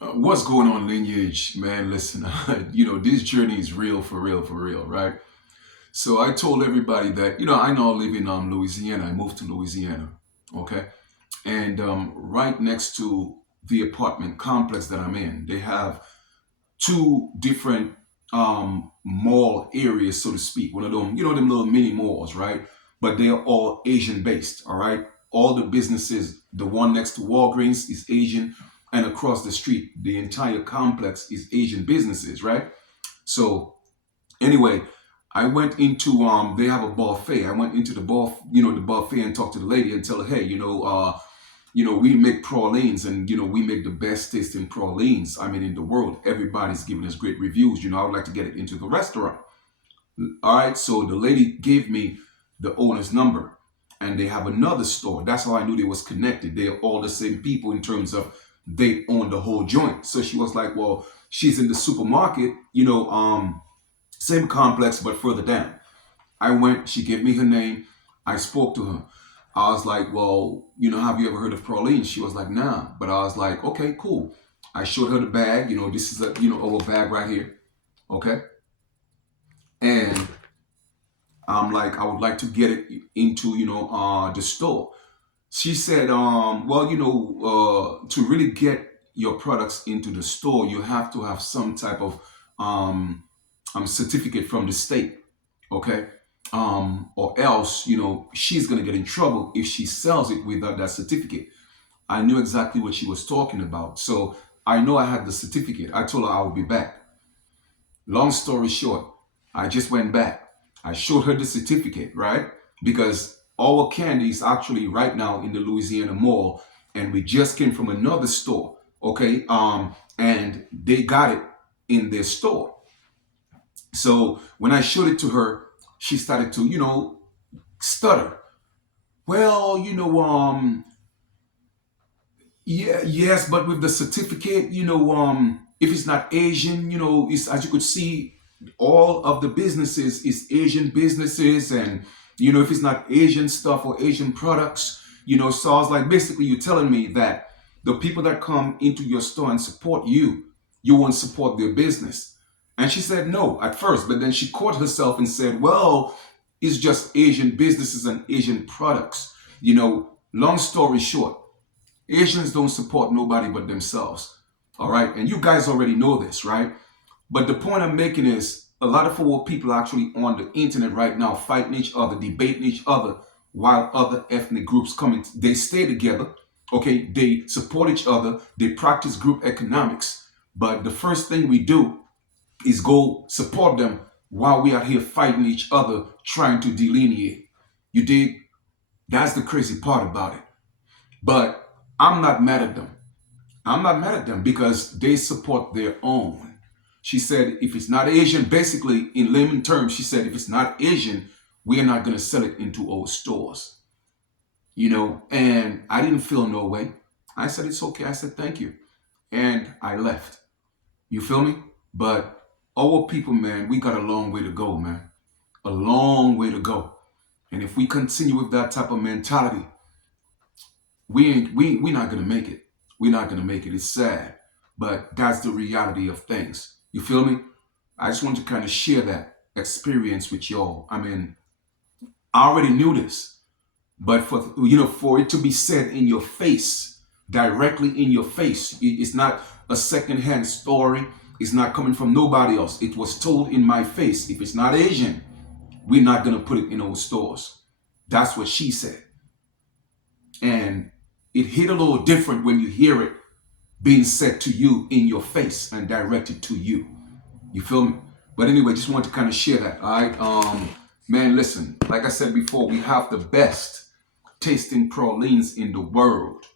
What's going on, Lineage? Man, listen, this journey is real, for real, right? So I told everybody that, I now live in Louisiana. I moved to Louisiana, okay? And right next to the apartment complex that I'm in, they have two different mall areas, so to speak. One of them, them little mini malls, right? But they're all Asian based, all right? All the businesses, the one next to Walgreens is Asian, and across the street, the entire complex is Asian businesses, right? So anyway, I went into they have a buffet. I went into the buffet and talked to the lady and tell her, hey, we make pralines and we make the best tasting pralines. I mean, in the world, everybody's giving us great reviews. I would like to get it into the restaurant. All right, so the lady gave me the owner's number, and they have another store. That's how I knew they was connected. They're all the same people in terms of they own the whole joint. So she was like, well, she's in the supermarket, same complex but further down. I went, she gave me her name. I spoke to her. I was like, well, have you ever heard of Praline? She was like, nah. But I was like, okay, cool. I showed her the bag. This is our bag right here. Okay. And I'm like, I would like to get it into, the store. She said, well, to really get your products into the store, you have to have some type of um, certificate from the state. Okay. Or else, she's going to get in trouble if she sells it without that certificate. I knew exactly what she was talking about. So I know I had the certificate. I told her I would be back. Long story short, I just went back. I showed her the certificate, right? Because our candy is actually right now in the Louisiana Mall, and we just came from another store, okay? And they got it in their store. So when I showed it to her, she started to, stutter. Well, yeah, yes, but with the certificate, if it's not Asian, it's as you could see, all of the businesses is Asian businesses, and if it's not Asian stuff or Asian products, so I was like, basically, you're telling me that the people that come into your store and support you, you won't support their business. And she said no at first, but then she caught herself and said, well, it's just Asian businesses and Asian products. Long story short, Asians don't support nobody but themselves. All right. And you guys already know this, right? But the point I'm making is a lot of our people are actually on the internet right now fighting each other, debating each other, while other ethnic groups come in. They stay together. Okay. They support each other. They practice group economics. But the first thing we do is go support them while we are here fighting each other, trying to delineate. You dig? That's the crazy part about it. But I'm not mad at them. I'm not mad at them because they support their own. She said, if it's not Asian, basically in layman terms, she said, if it's not Asian, we are not going to sell it into our stores. And I didn't feel no way. I said, it's okay. I said, thank you. And I left. You feel me? But our people, man, we got a long way to go, man. A long way to go. And if we continue with that type of mentality, we're not gonna make it. We're not gonna make it. It's sad, but that's the reality of things. You feel me? I just want to kind of share that experience with y'all. I mean, I already knew this, but for it to be said in your face, directly in your face, it's not a secondhand story. It's not coming from nobody else. It was told in my face. If it's not Asian, we're not gonna put it in our stores. That's what she said. And it hit a little different when you hear it being said to you in your face and directed to you. You feel me? But anyway, just wanted to kind of share that. All right. Man, listen, like I said before, we have the best tasting pralines in the world.